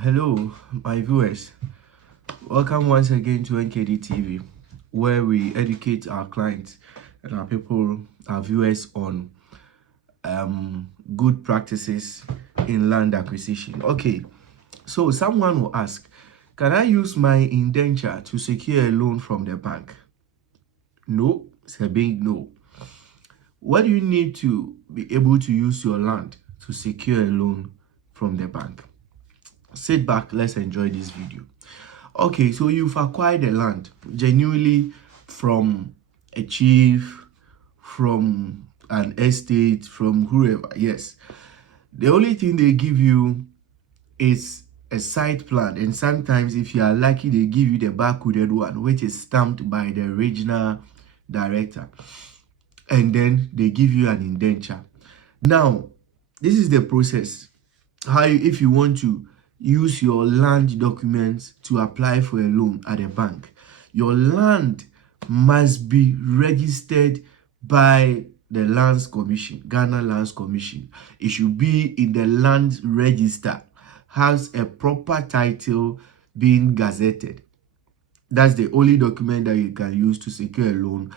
Hello, my viewers. Welcome once again to NKD TV, where we educate our clients and our people, our viewers on good practices in land acquisition. Okay, so someone will ask, can I use my indenture to secure a loan from the bank? No, it's a big no. What do you need to be able to use your land to secure a loan from the bank? Sit back, let's enjoy this video. Okay, so you've acquired the land genuinely from a chief, from an estate, from whoever. Yes, the only thing they give you is a site plan, and sometimes if you are lucky they give you the barcoded one, which is stamped by the regional director, and then they give you an indenture. Now this is the process. If you want to use your land documents to apply for a loan at a bank, your land must be registered by the Lands Commission, Ghana Lands Commission. It should be in the land register, has a proper title, being gazetted. That's the only document that you can use to secure a loan.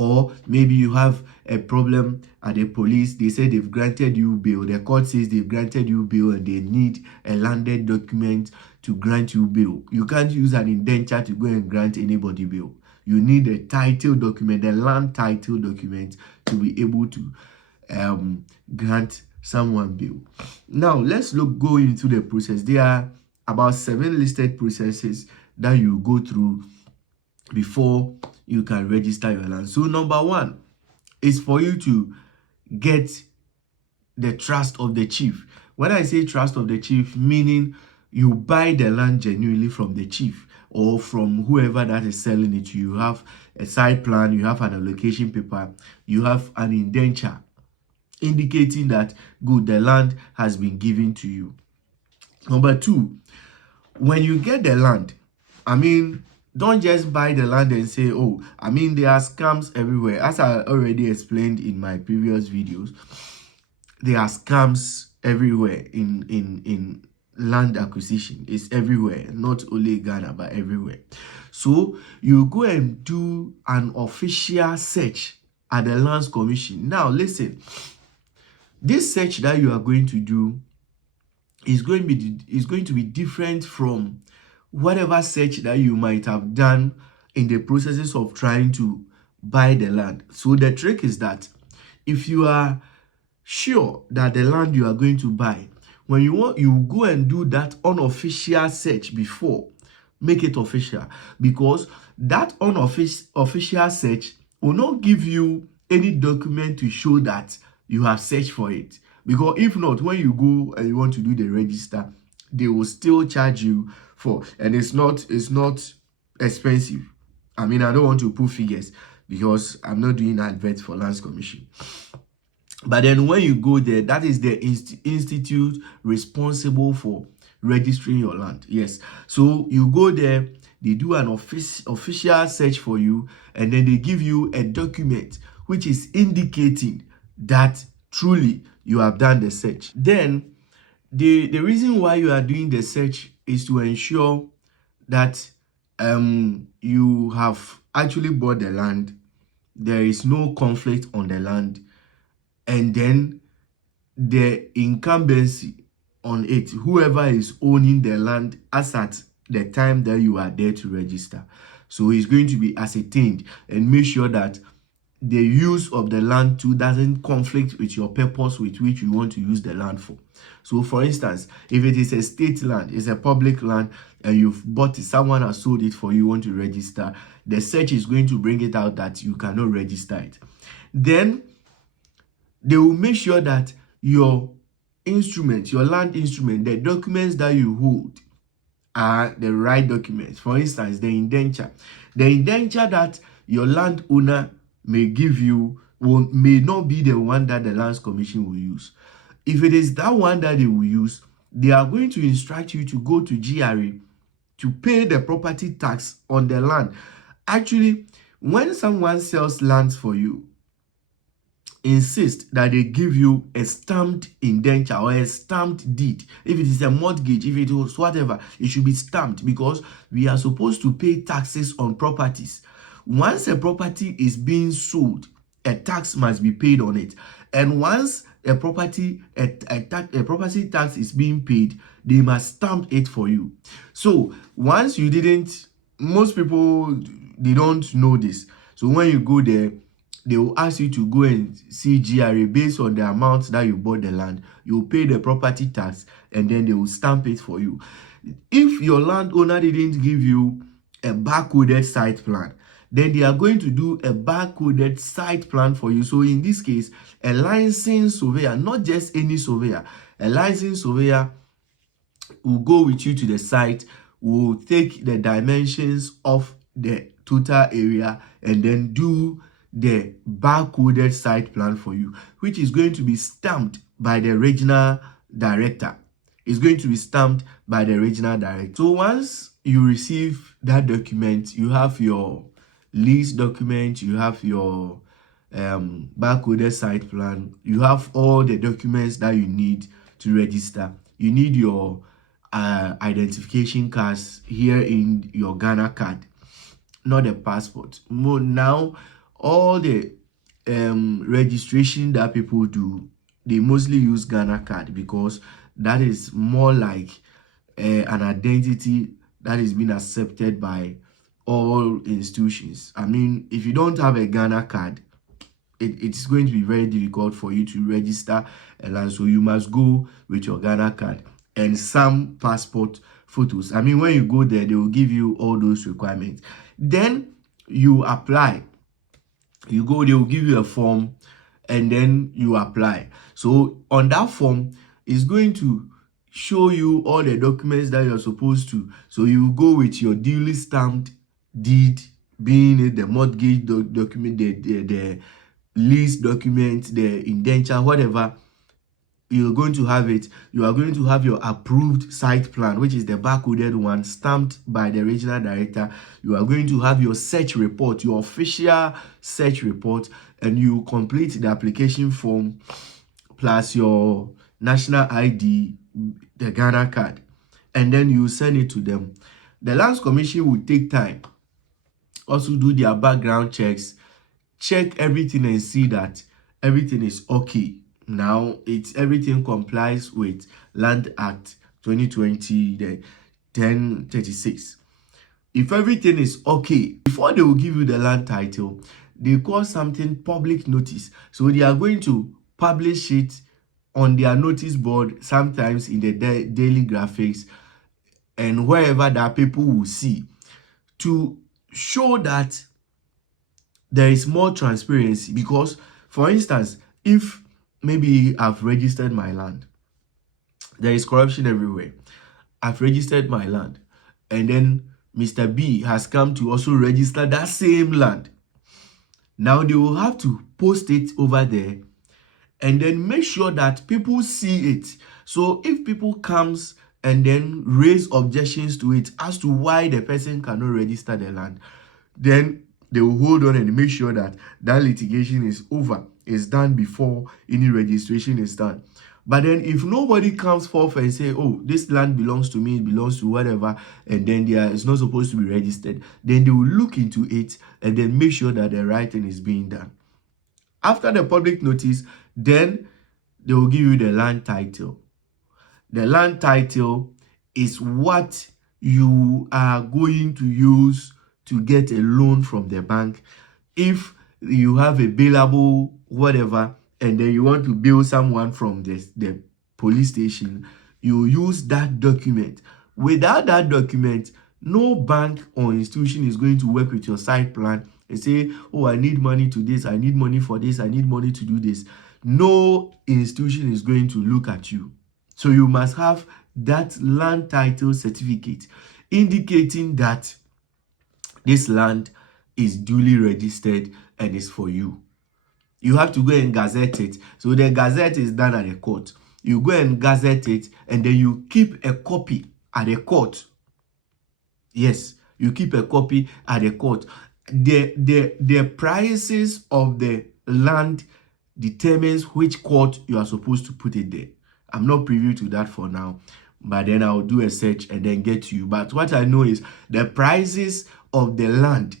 Or maybe you have a problem at the police, they say they've granted you bail, the court says they've granted you bail and they need a landed document to grant you bail. You can't use an indenture to go and grant anybody bail. You need a title document, a land title document, to be able to grant someone bail. Now let's go into the process. There are about 7 listed processes that you go through before you can register your land. So number one is for you to get the trust of the chief. When I say trust of the chief, meaning you buy the land genuinely from the chief or from whoever that is selling it to you. You have a site plan, you have an allocation paper, you have an indenture indicating that good, the land has been given to you. Number two, when you get the land, don't just buy the land and say, oh, there are scams everywhere. As I already explained in my previous videos, there are scams everywhere in land acquisition. It's everywhere, not only Ghana, but everywhere. So you go and do an official search at the Lands Commission. Now, listen, this search that you are going to do is going to be different from whatever search that you might have done in the processes of trying to buy the land. So the trick is that if you are sure that the land you are going to buy, when you go and do that unofficial search before, make it official, because that unofficial search will not give you any document to show that you have searched for it. Because if not, when you go and you want to do the register, they will still charge you for, and it's not expensive. I don't want to put figures because I'm not doing adverts for Lands Commission. But then when you go there, that is the institute responsible for registering your land. Yes. So you go there, they do an official search for you, and then they give you a document which is indicating that truly you have done the search. Then the reason why you are doing the search is to ensure that you have actually bought the land, there is no conflict on the land, and then the incumbency on it, whoever is owning the land as at the time that you are there to register. So it's going to be ascertained, and make sure that the use of the land too doesn't conflict with your purpose with which you want to use the land for. So for instance, if it is a state land, it's a public land, and you've bought it, someone has sold it for you, want to register, the search is going to bring it out that you cannot register it. Then they will make sure that your instrument, your land instrument, the documents that you hold are the right documents. For instance, the indenture. The indenture that your landowner may give you may not be the one that the Lands Commission will use. If it is that one that they will use, they are going to instruct you to go to GRA to pay the property tax on the land. Actually, when someone sells lands for you, insist that they give you a stamped indenture or a stamped deed. If it is a mortgage, if it was whatever, it should be stamped, because we are supposed to pay taxes on properties. Once a property is being sold, a tax must be paid on it. And once a property tax is being paid, they must stamp it for you. So once you didn't, most people, they don't know this. So when you go there, they will ask you to go and see GRA based on the amount that you bought the land. You pay the property tax and then they will stamp it for you. If your landowner didn't give you a barcoded site plan, then they are going to do a barcoded site plan for you. So in this case, a licensed surveyor, not just any surveyor, a licensed surveyor will go with you to the site, will take the dimensions of the total area and then do the barcoded site plan for you, which is going to be stamped by the regional director. It's going to be stamped by the regional director. So once you receive that document, you have your lease document, you have your barcoded site plan, you have all the documents that you need to register. You need your identification cards here in your Ghana card, not a passport. Now, all the registration that people do, they mostly use Ghana card, because that is more like an identity that is being accepted by all institutions. I mean, if you don't have a Ghana card, it's going to be very difficult for you to register a land. So you must go with your Ghana card and some passport photos. I mean, when you go there, they will give you all those requirements. Then you apply. You go, they will give you a form and then you apply. So on that form, it's going to show you all the documents that you're supposed to. So you go with your duly stamped deed, being it the mortgage document, the lease document, the indenture, whatever. You're going to have it. You are going to have your approved site plan, which is the barcoded one, stamped by the regional director. You are going to have your search report, your official search report, and you complete the application form plus your national ID, the Ghana card, and then you send it to them. The Lands Commission will take time, also do their background checks, check everything and see that everything is okay. Now, everything complies with Land Act 2020, the 1036. If everything is okay, before they will give you the land title, they call something public notice. So they are going to publish it on their notice board, sometimes in the daily graphics and wherever that people will see, to show that there is more transparency. Because, for instance, if maybe I've registered my land, there is corruption everywhere. I've registered my land, and then Mr. B has come to also register that same land. Now they will have to post it over there and then make sure that people see it. So if people comes and then raise objections to it as to why the person cannot register the land, then they will hold on and make sure that that litigation is over, is done before any registration is done. But then if nobody comes forth and say, oh, this land belongs to me, it belongs to whatever, and then it's not supposed to be registered, then they will look into it and then make sure that the right thing is being done. After the public notice, then they will give you the land title. The land title is what you are going to use to get a loan from the bank. If you have a bailable whatever, and then you want to bill someone from the police station, you use that document. Without that document, no bank or institution is going to work with your site plan and say, oh, I need money to this, I need money for this, I need money to do this. No institution is going to look at you. So you must have that land title certificate indicating that this land is duly registered and is for you. You have to go and gazette it. So the gazette is done at the court. You go and gazette it, and then you keep a copy at the court. Yes, you keep a copy at the court. The prices of the land determines which court you are supposed to put it there. I'm not privy to that for now, but then I'll do a search and then get to you. But what I know is the prices of the land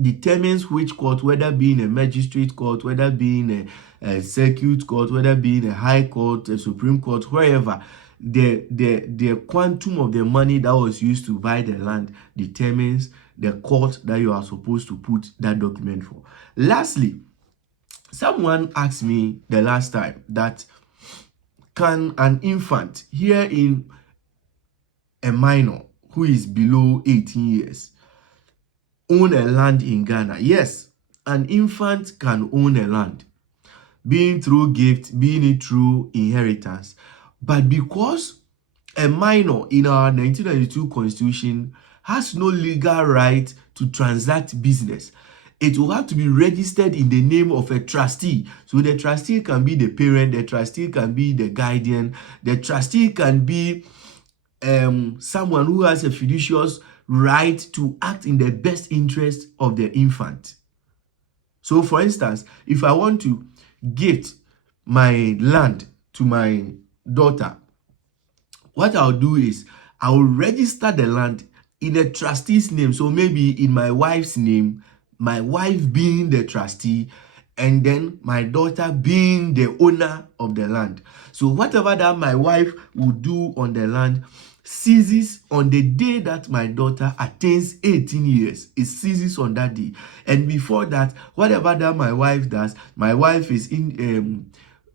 determines which court, whether being a magistrate court, whether being a circuit court, whether being a high court, a supreme court, wherever. The quantum of the money that was used to buy the land determines the court that you are supposed to put that document for. Lastly, someone asked me the last time that can an infant, here in a minor who is below 18 years, own a land in Ghana? Yes, an infant can own a land, being through gift, being it through inheritance. But because a minor in our 1992 constitution has no legal right to transact business, it will have to be registered in the name of a trustee. So the trustee can be the parent, the trustee can be the guardian, the trustee can be someone who has a fiducious right to act in the best interest of the infant. So for instance, if I want to gift my land to my daughter, what I'll do is I'll register the land in a trustee's name. So maybe in my wife's name, my wife being the trustee, and then my daughter being the owner of the land. So whatever that my wife will do on the land ceases on the day that my daughter attains 18 years. It ceases on that day. And before that, whatever that my wife does, my wife is in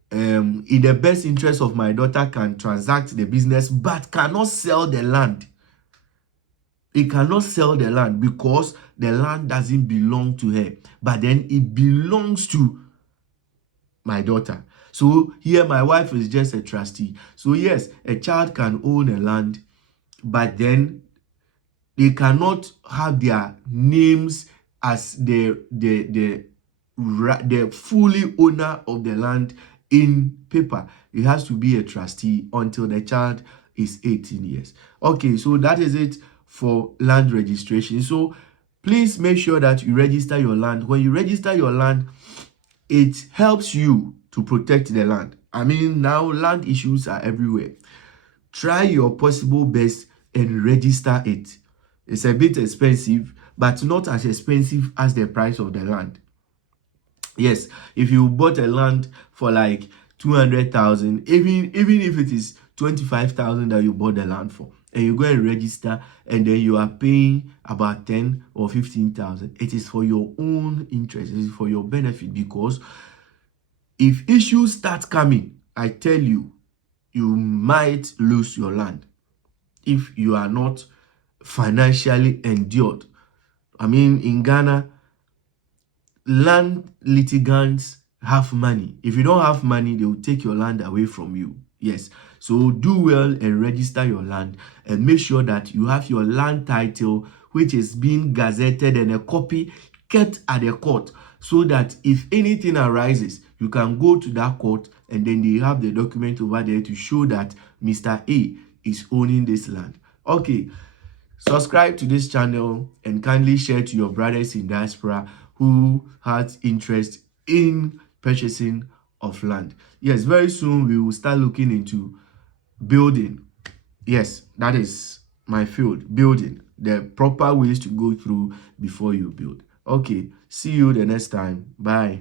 the best interest of my daughter, can transact the business, but cannot sell the land. It cannot sell the land because the land doesn't belong to her, but then it belongs to my daughter. So here my wife is just a trustee. So yes, a child can own a land, but then they cannot have their names as the fully owner of the land in paper. It has to be a trustee until the child is 18 years. Okay, so that is it for land registration. So please make sure that you register your land. When you register your land, it helps you to protect the land. I mean, now land issues are everywhere. Try your possible best and register it. It's a bit expensive, but not as expensive as the price of the land. Yes, if you bought a land for like 200,000, even if it is 25,000 that you bought the land for, and you go and register, and then you are paying about 10 or 15,000, it is for your own interest. It is for your benefit, because if issues start coming, I tell you, you might lose your land if you are not financially endured. I mean, in Ghana, land litigants have money. If you don't have money, they will take your land away from you. Yes, so do well and register your land, and make sure that you have your land title, which is being gazetted, and a copy kept at the court, so that if anything arises, you can go to that court, and then they have the document over there to show that Mr. A is owning this land. Okay, subscribe to this channel and kindly share to your brothers in diaspora who has interest in purchasing of land. Yes, very soon we will start looking into building. Yes, that is my field, building, the proper ways to go through before you build. Okay, see you the next time. Bye.